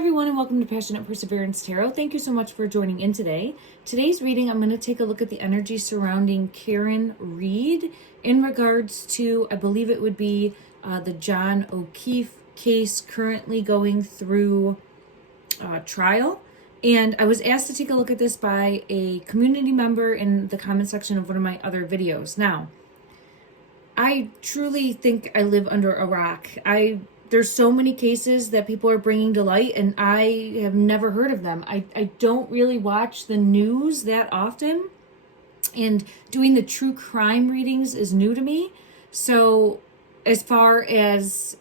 everyone, and welcome to Passionate Perseverance Tarot. Thank you so much for joining in today. Today's reading, I'm going to take a look at the energy surrounding Karen Reed in regards to, I believe it would be the John O'Keefe case currently going through trial. And I was asked to take a look at this by a community member in the comment section of one of my other videos. Now, I truly think I live under a rock. There's so many cases that people are bringing to light, and I have never heard of them. I don't really watch the news that often, and doing the true crime readings is new to me. So as far as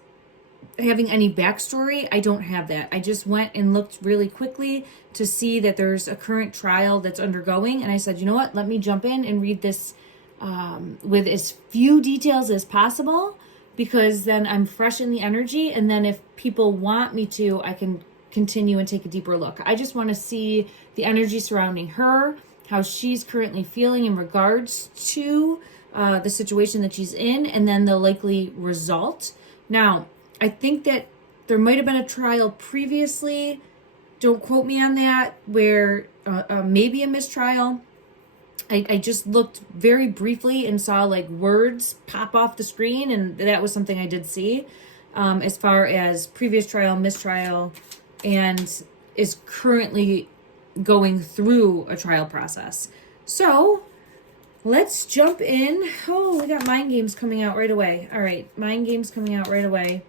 having any backstory, I don't have that. I just went and looked really quickly to see that there's a current trial that's undergoing, and I said, you know what, let me jump in and read this with as few details as possible, because then I'm fresh in the energy, and then if people want me to, I can continue and take a deeper look. I just want to see the energy surrounding her, how she's currently feeling in regards to the situation that she's in, and then the likely result. Now, I think that there might have been a trial previously, don't quote me on that, where maybe a mistrial. I just looked very briefly and saw like words pop off the screen, and that was something I did see as far as previous trial, mistrial, and is currently going through a trial process. So let's jump in. Oh, we got mind games coming out right away. All right, mind games coming out right away.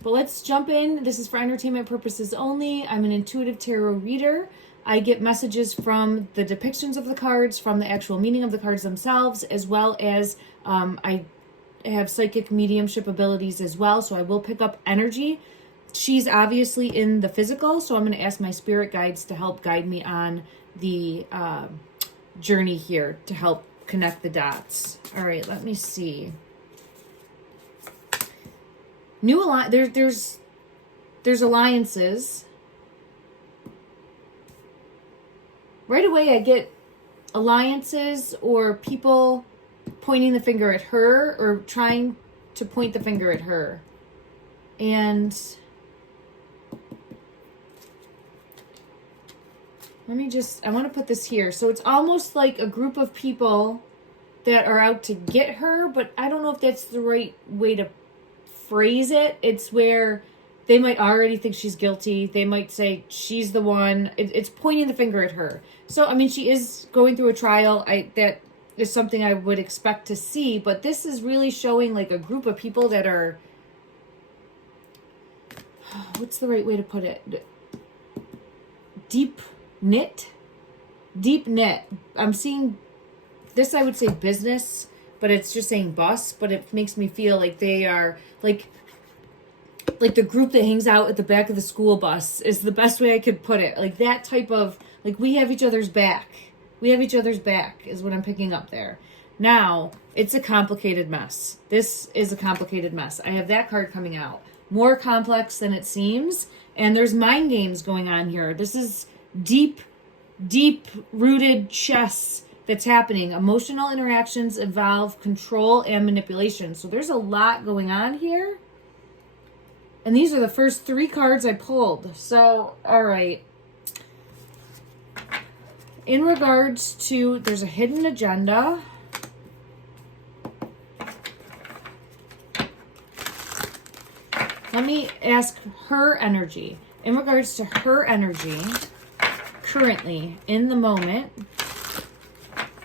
But let's jump in. This is for entertainment purposes only. I'm an intuitive tarot reader. I get messages from the depictions of the cards, from the actual meaning of the cards themselves, as well as I have psychic mediumship abilities as well, so I will pick up energy. She's obviously in the physical, so I'm going to ask my spirit guides to help guide me on the journey here to help connect the dots. All right, let me see. There's alliances. Right away, I get alliances or people pointing the finger at her or trying to point the finger at her. And I want to put this here. So it's almost like a group of people that are out to get her, but I don't know if that's the right way to phrase it. It's where they might already think she's guilty. They might say she's the one. It's pointing the finger at her. So, I mean, she is going through a trial. That is something I would expect to see. But this is really showing like a group of people that are... What's the right way to put it? Deep knit. I'm seeing this, I would say business, but it's just saying bus. But it makes me feel like they are like the group that hangs out at the back of the school bus is the best way I could put it. Like that type of, like, we have each other's back. We have each other's back is what I'm picking up there. Now, it's a complicated mess. This is a complicated mess. I have that card coming out. More complex than it seems. And there's mind games going on here. This is deep-rooted chess that's happening. Emotional interactions involve control and manipulation. So there's a lot going on here. And these are the first 3 cards I pulled. So, all right. In regards to, there's a hidden agenda. Let me ask her energy. In regards to her energy, currently, in the moment,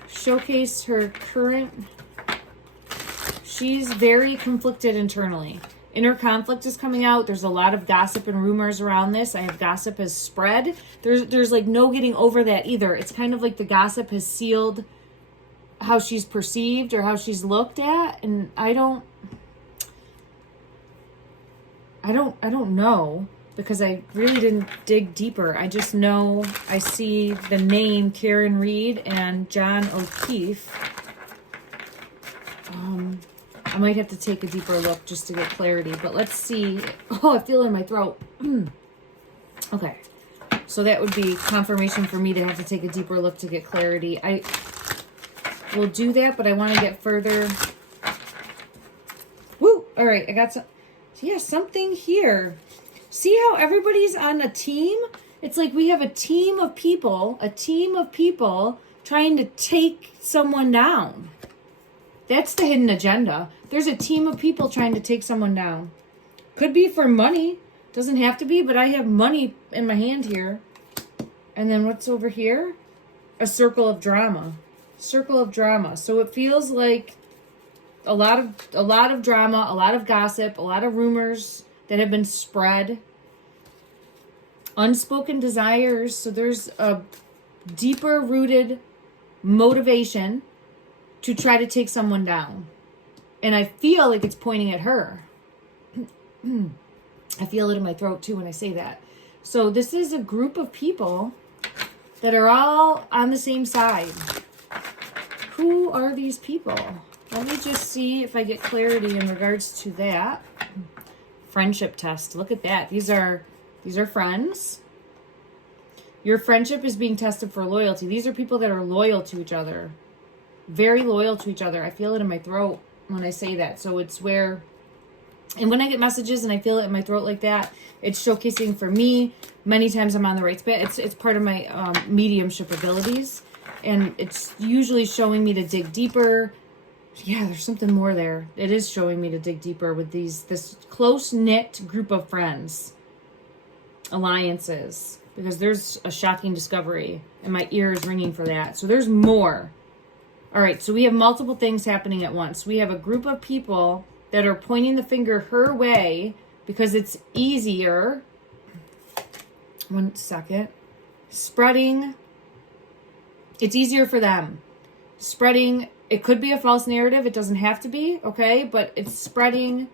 showcase her current... She's very conflicted internally. Inner conflict is coming out. There's a lot of gossip and rumors around this. I have gossip has spread. There's like no getting over that either. It's kind of like the gossip has sealed how she's perceived or how she's looked at. And I don't know, because I really didn't dig deeper. I just know I see the name Karen Reed and John O'Keefe. I might have to take a deeper look just to get clarity, but let's see. Oh, I feel it in my throat. Okay. So that would be confirmation for me to have to take a deeper look to get clarity. I will do that, but I want to get further. Woo! All right, I got some. Yeah, something here. See how everybody's on a team? It's like we have a team of people trying to take someone down. That's the hidden agenda. There's a team of people trying to take someone down. Could be for money. Doesn't have to be, but I have money in my hand here. And then what's over here? A circle of drama. Circle of drama. So it feels like a lot of drama, a lot of gossip, a lot of rumors that have been spread. Unspoken desires. So there's a deeper rooted motivation to try to take someone down. And I feel like it's pointing at her. I feel it in my throat too when I say that. So this is a group of people that are all on the same side. Who are these people? Let me just see if I get clarity in regards to that. Friendship test. Look at that. These are friends. Your friendship is being tested for loyalty. These are people that are loyal to each other. Very loyal to each other. I feel it in my throat when I say that. So it's where... And when I get messages and I feel it in my throat like that, it's showcasing for me. Many times I'm on the right spot. It's part of my mediumship abilities. And it's usually showing me to dig deeper. Yeah, there's something more there. It is showing me to dig deeper with this close-knit group of friends. Alliances. Because there's a shocking discovery. And my ear is ringing for that. So there's more. All right, so we have multiple things happening at once. We have a group of people that are pointing the finger her way because it's easier. One second. Spreading. It's easier for them. Spreading. It could be a false narrative. It doesn't have to be, okay? But it's spreading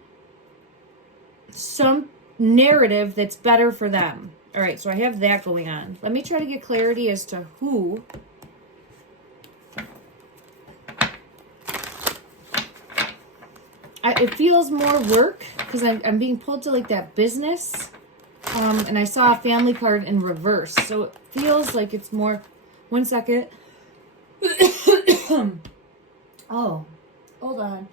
some narrative that's better for them. All right, so I have that going on. Let me try to get clarity as to who. It feels more work because I'm being pulled to like that business. And I saw a family card in reverse. So it feels like it's more... One second. Oh, hold on.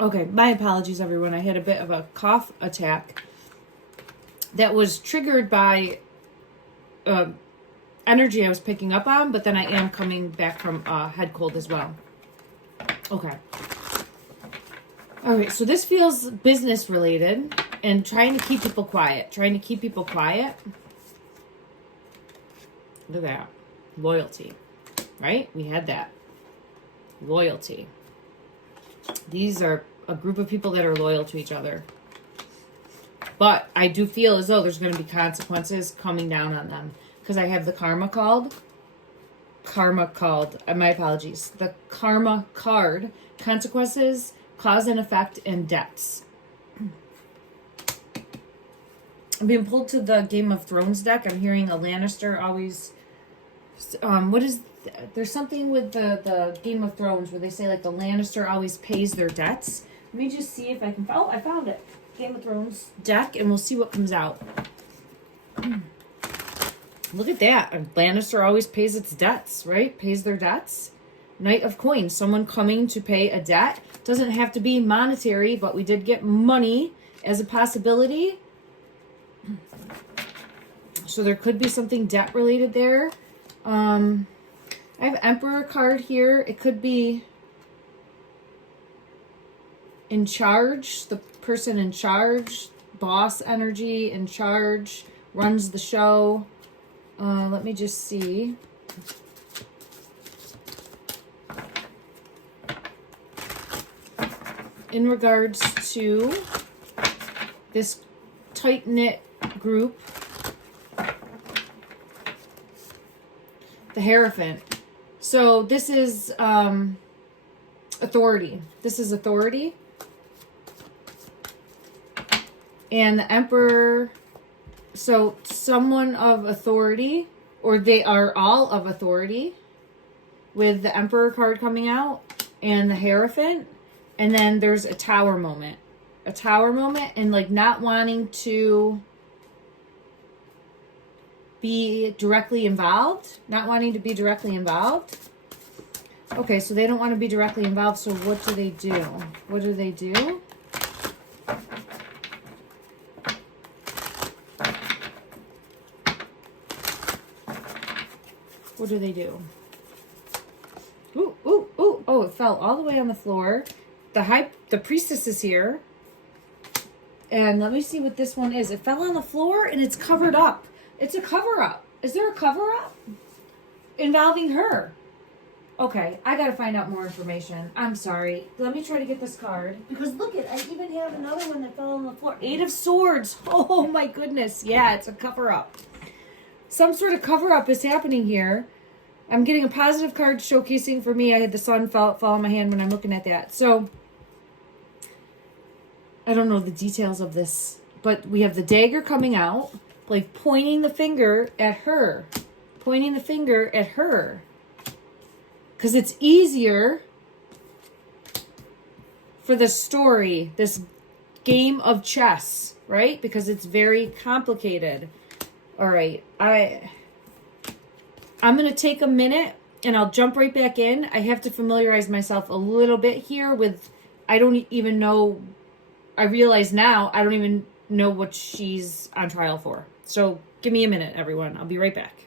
Okay, my apologies, everyone. I had a bit of a cough attack that was triggered by energy I was picking up on, but then I am coming back from head cold as well. Okay. All right, so this feels business related and trying to keep people quiet. Trying to keep people quiet. Look at that. Loyalty. Right? We had that. Loyalty. These are a group of people that are loyal to each other. But I do feel as though there's going to be consequences coming down on them. Because I have the karma called. My apologies. The karma card. Consequences, cause and effect, and debts. I'm being pulled to the Game of Thrones deck. I'm hearing a Lannister always... There's something with the Game of Thrones where they say like the Lannister always pays their debts. Let me just see if I can... Oh, I found it. Game of Thrones deck, and we'll see what comes out. Look at that. A Lannister always pays its debts, right? Pays their debts. Knight of Coins. Someone coming to pay a debt. Doesn't have to be monetary, but we did get money as a possibility. So there could be something debt related there. I have Emperor card here. It could be in charge, the person in charge, boss energy, in charge, runs the show. Let me just see. In regards to this tight-knit group, the Hierophant. So this is authority. This is authority. And the Emperor, so someone of authority, or they are all of authority, with the Emperor card coming out, and the Hierophant. And then there's a Tower moment. A Tower moment, and like not wanting to be directly involved. Not wanting to be directly involved. Okay, so they don't want to be directly involved, so what do they do? What do they do? What do they do? Ooh, ooh, ooh. Oh, it fell all the way on the floor. The priestess is here. And let me see what this one is. It fell on the floor and it's covered up. It's a cover-up. Is there a cover-up involving her? Okay, I gotta find out more information. I'm sorry. Let me try to get this card. Because look I even have another one that fell on the floor. 8 of Swords. Oh my goodness. Yeah, it's a cover-up. Some sort of cover-up is happening here. I'm getting a positive card showcasing for me. I had the sun fall on my hand when I'm looking at that. So, I don't know the details of this. But we have the dagger coming out. Like pointing the finger at her. Pointing the finger at her. Because it's easier for the story. This game of chess. Right? Because it's very complicated. All right. I'm going to take a minute and I'll jump right back in. I have to familiarize myself a little bit here with, I don't even know, I realize now, I don't even know what she's on trial for. So give me a minute, everyone. I'll be right back.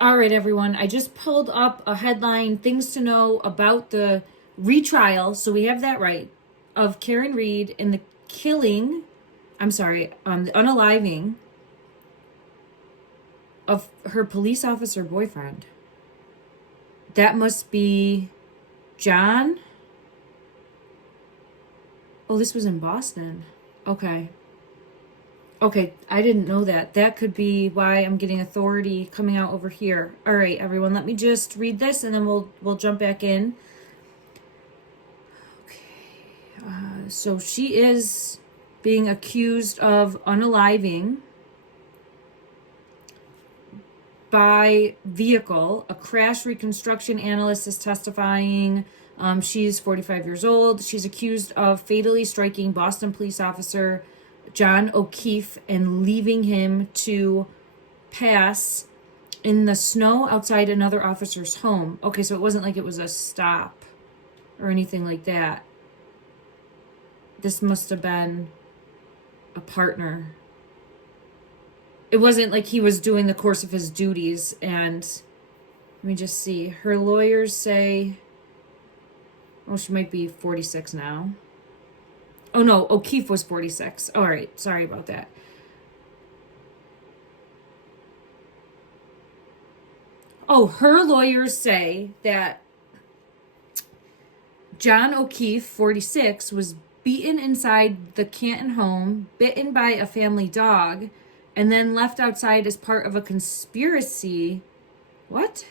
All right, everyone. I just pulled up a headline, things to know about the retrial. So we have that right, of Karen Read in the killing, the unaliving of her police officer boyfriend. That must be John. Oh, this was in Boston. Okay, I didn't know that. That could be why I'm getting authority coming out over here. All right, everyone, let me just read this and then we'll jump back in. Okay, so she is being accused of unaliving by vehicle. A crash reconstruction analyst is testifying. She's 45 years old. She's accused of fatally striking Boston police officer John O'Keefe and leaving him to pass in the snow outside another officer's home. Okay, so it wasn't like it was a stop or anything like that. This must have been a partner. It wasn't like he was doing the course of his duties. And let me just see. Her lawyers say, oh, she might be 46 now. Oh no, O'Keefe was 46. All right, sorry about that. Oh, her lawyers say that John O'Keefe, 46, was beaten inside the Canton home, bitten by a family dog, and then left outside as part of a conspiracy. What?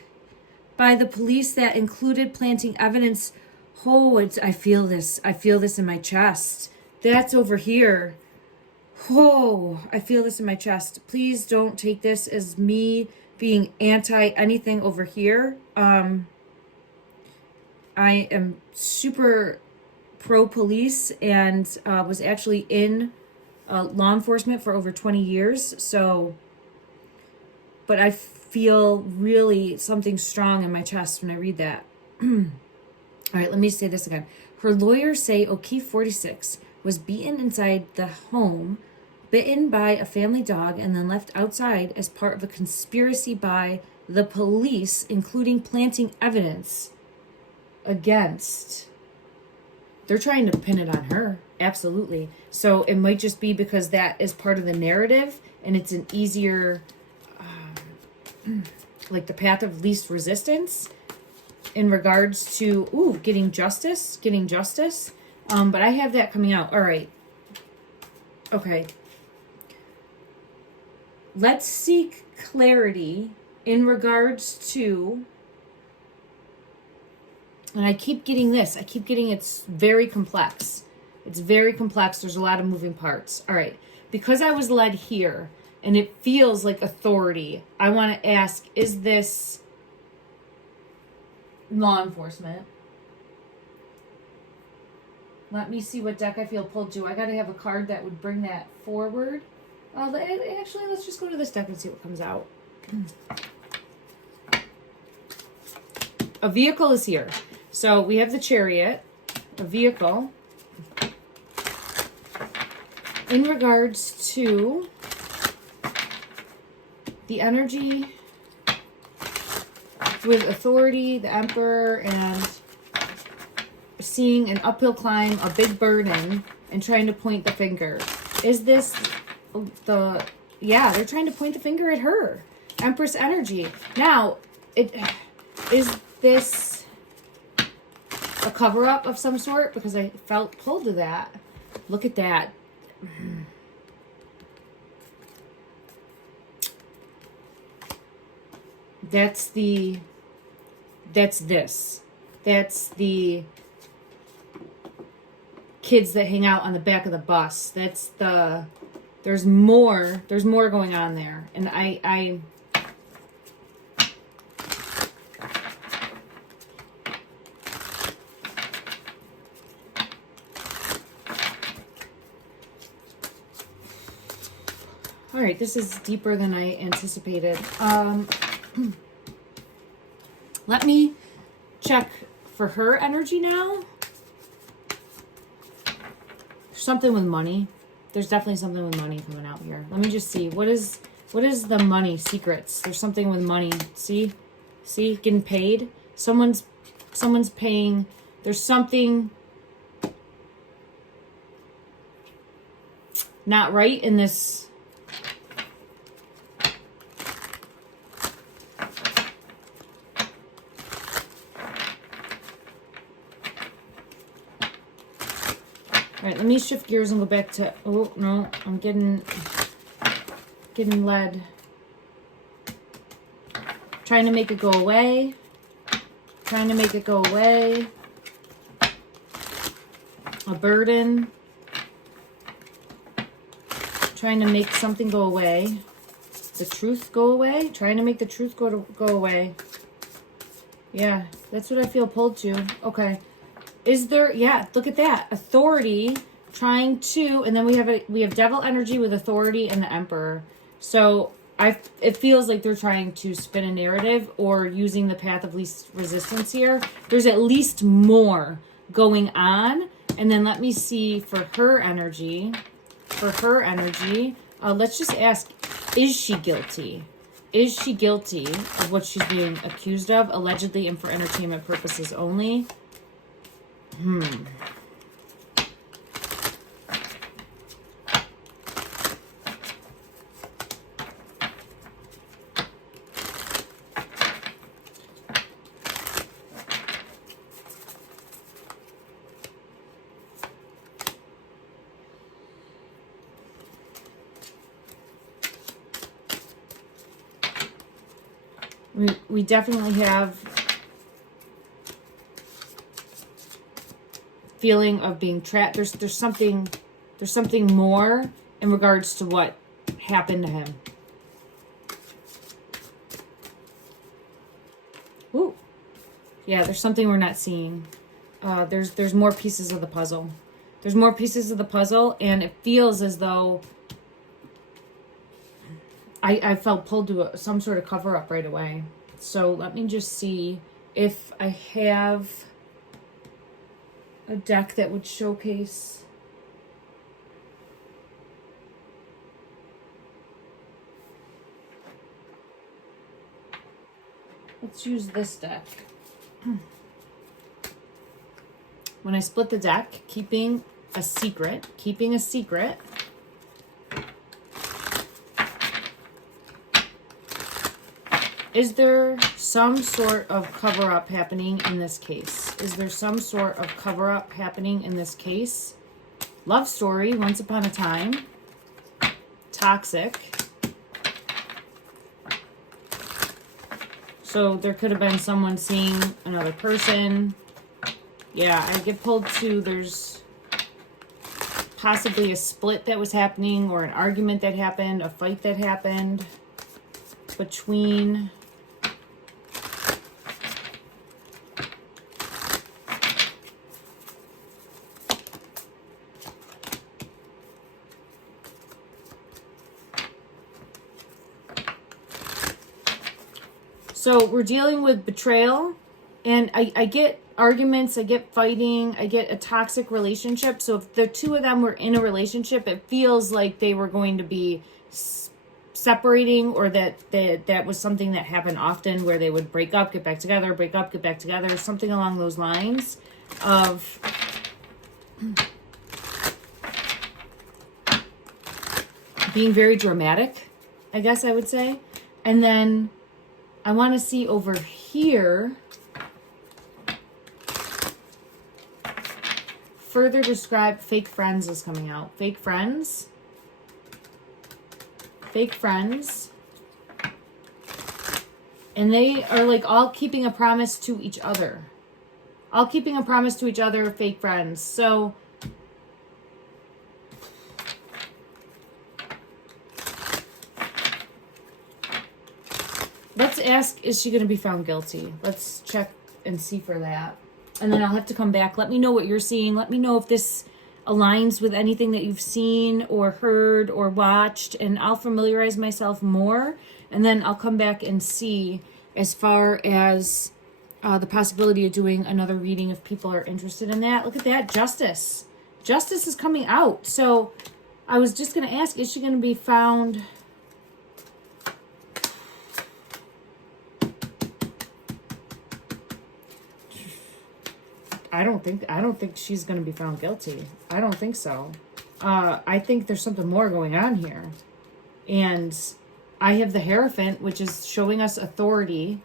By the police that included planting evidence. Oh, I feel this. I feel this in my chest. That's over here. Oh, I feel this in my chest. Please don't take this as me being anti anything over here. I am super pro police and was actually in law enforcement for over 20 years. So, but I feel really something strong in my chest when I read that. All right, let me say this again. Her lawyers say O'Keefe, 46, was beaten inside the home, bitten by a family dog, and then left outside as part of a conspiracy by the police, including planting evidence against. They're trying to pin it on her. Absolutely. So it might just be because that is part of the narrative and it's an easier, like the path of least resistance in regards to, getting justice. But I have that coming out. All right. Okay. Let's seek clarity in regards to, and I keep getting this. It's very complex. There's a lot of moving parts. All right. Because I was led here and it feels like authority, I want to ask, is this law enforcement? Let me see what deck I feel pulled to. I got to have a card that would bring that forward. Actually, let's just go to this deck and see what comes out. A vehicle is here. So we have the Chariot, a vehicle. In regards to the energy with authority, the Emperor, and seeing an uphill climb, a big burden, and trying to point the finger. Is this the... Yeah, they're trying to point the finger at her. Empress energy. Now, is this a cover-up of some sort? Because I felt pulled to that. Look at that. That's the kids that hang out on the back of the bus. There's more going on there. And I all right, this is deeper than I anticipated. Let me check for her energy now. Something with money. There's definitely something with money coming out here. Let me just see. What is the money secrets? There's something with money. See, getting paid. Someone's paying. There's something not right in this. All right, let me shift gears and go back to, oh, no, I'm getting led. Trying to make it go away. Trying to make it go away. A burden. Trying to make something go away. The truth go away. Trying to make the truth go away. Yeah, that's what I feel pulled to. Okay. Is there, yeah, look at that. Authority, trying to, and then we have devil energy with authority and the Emperor. So it feels like they're trying to spin a narrative or using the path of least resistance here. There's at least more going on. And then let me see for her energy. Let's just ask, is she guilty? Is she guilty of what she's being accused of, allegedly and for entertainment purposes only? We definitely have feeling of being trapped. There's something more in regards to what happened to him. Ooh. Yeah, there's something we're not seeing. There's more pieces of the puzzle. There's more pieces of the puzzle, and it feels as though I felt pulled to some sort of cover up right away. So let me just see if I have a deck that would showcase. Let's use this deck. When I split the deck, keeping a secret. Is there some sort of cover-up happening in this case? Love story, once upon a time. Toxic. So there could have been someone seeing another person. Yeah, I get pulled to there's possibly a split that was happening or an argument that happened, a fight that happened between... So we're dealing with betrayal, and I get arguments, I get fighting, I get a toxic relationship. So if the two of them were in a relationship, it feels like they were going to be separating, or that was something that happened often where they would break up, get back together, break up, get back together, something along those lines of being very dramatic, I guess I would say. And then I want to see over here, further describe. Fake friends is coming out. Fake friends. Fake friends. And they are like all keeping a promise to each other. All keeping a promise to each other, fake friends. So let's ask, is she going to be found guilty? Let's check and see for that. And then I'll have to come back. Let me know what you're seeing. Let me know if this aligns with anything that you've seen or heard or watched. And I'll familiarize myself more. And then I'll come back and see as far as the possibility of doing another reading if people are interested in that. Look at that. Justice. Justice is coming out. So I was just going to ask, is she going to be found... I don't think she's going to be found guilty. I don't think so. I think there's something more going on here. And I have the Hierophant, which is showing us authority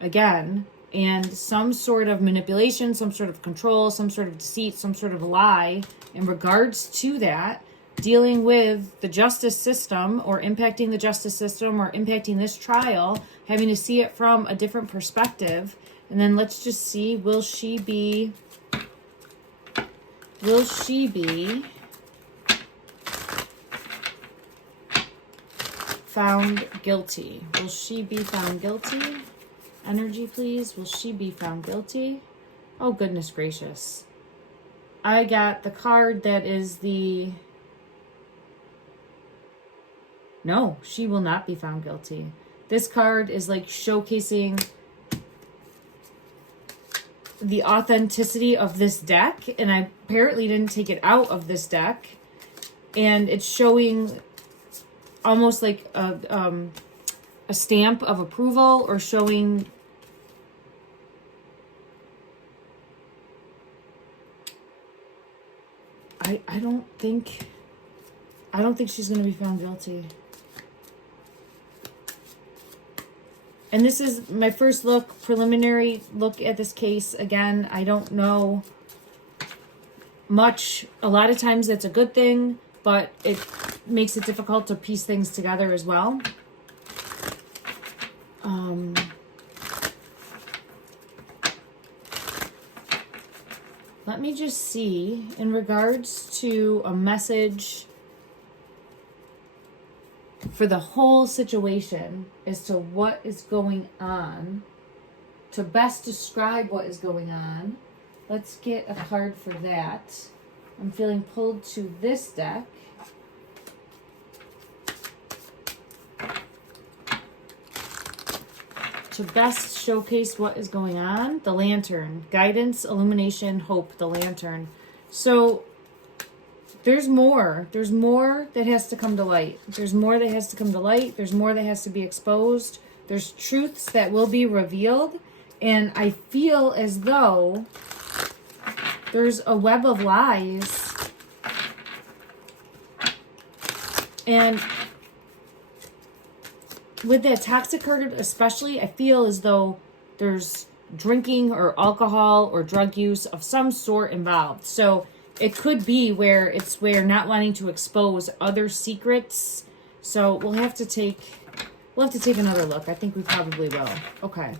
again, and some sort of manipulation, some sort of control, some sort of deceit, some sort of lie in regards to that, dealing with the justice system or impacting the justice system or impacting this trial, having to see it from a different perspective. And then let's just see, will she be found guilty? Will she be found guilty? Energy, please. Will she be found guilty? Oh, goodness gracious. I got the card that is the... No, she will not be found guilty. This card is like showcasing the authenticity of this deck, and I apparently didn't take it out of this deck, and it's showing almost like a stamp of approval, or showing I don't think she's going to be found guilty. And this is my first look, preliminary look at this case. Again, I don't know much. A lot of times that's a good thing, but it makes it difficult to piece things together as well. Let me just see in regards to a message for the whole situation as to what is going on, to best describe what is going on. Let's get a card for that. I'm feeling pulled to this deck. To best showcase what is going on, the Lantern. Guidance, illumination, hope, the Lantern. So there's more. There's more that has to come to light. There's more that has to come to light. There's more that has to be exposed. There's truths that will be revealed. And I feel as though there's a web of lies. And with that toxic card especially, I feel as though there's drinking or alcohol or drug use of some sort involved. So it could be where it's where not wanting to expose other secrets. So we'll have to take another look. I think we probably will. Okay.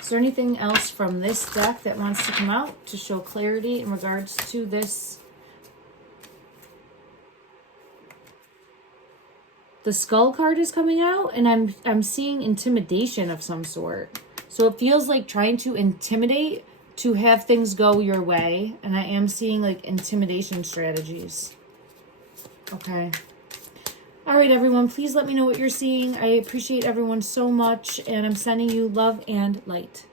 Is there anything else from this deck that wants to come out to show clarity in regards to this? The Skull card is coming out, and I'm seeing intimidation of some sort. So it feels like trying to intimidate to have things go your way. And I am seeing like intimidation strategies. Okay. All right, everyone. Please let me know what you're seeing. I appreciate everyone so much. And I'm sending you love and light.